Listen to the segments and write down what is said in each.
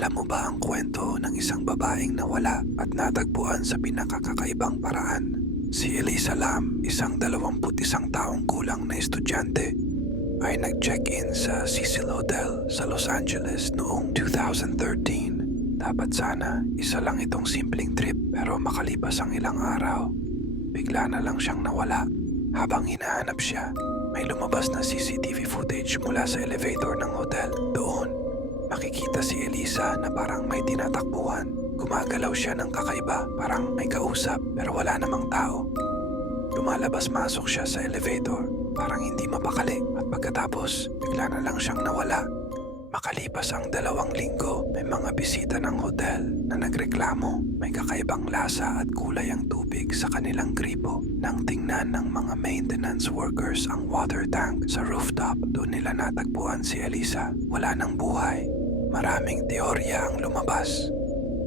Alam mo ba ang kwento ng isang babaeng nawala at natagpuan sa pinakakakaibang paraan? Si Elisa Lam, isang 21 taong gulang na estudyante, ay nag-check-in sa Cecil Hotel sa Los Angeles noong 2013. Dapat sana isa lang itong simpleng trip pero makalipas ang ilang araw, bigla na lang siyang nawala. Habang hinahanap siya, may lumabas na CCTV footage mula sa elevator ng hotel. Doon, makikita si Elisa na parang may tinatakbuhan. Gumagalaw siya ng kakaiba, parang may kausap pero wala namang tao. Lumalabas-masok siya sa elevator, parang hindi mapakali at pagkatapos, bigla na lang siyang nawala. Makalipas ang 2 linggo, may mga bisita ng hotel na nagreklamo. May kakaibang lasa at kulay ang tubig sa kanilang gripo. Nang tingnan ng mga maintenance workers ang water tank sa rooftop, doon nila natagpuan si Elisa. Wala nang buhay. Maraming teorya ang lumabas.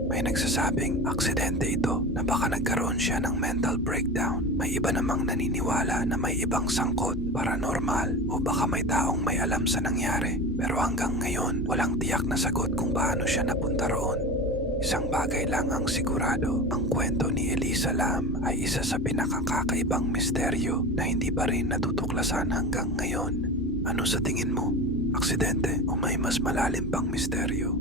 May nagsasabing aksidente ito na baka nagkaroon siya ng mental breakdown. May iba namang naniniwala na may ibang sangkot, paranormal o baka may taong may alam sa nangyari. Pero hanggang ngayon, walang tiyak na sagot kung paano siya napunta roon. Isang bagay lang ang sigurado, ang kwento ni Elisa Lam ay isa sa pinakakakaibang misteryo na hindi pa rin natutuklasan hanggang ngayon. Ano sa tingin mo? Aksidente o may mas malalim pang misteryo?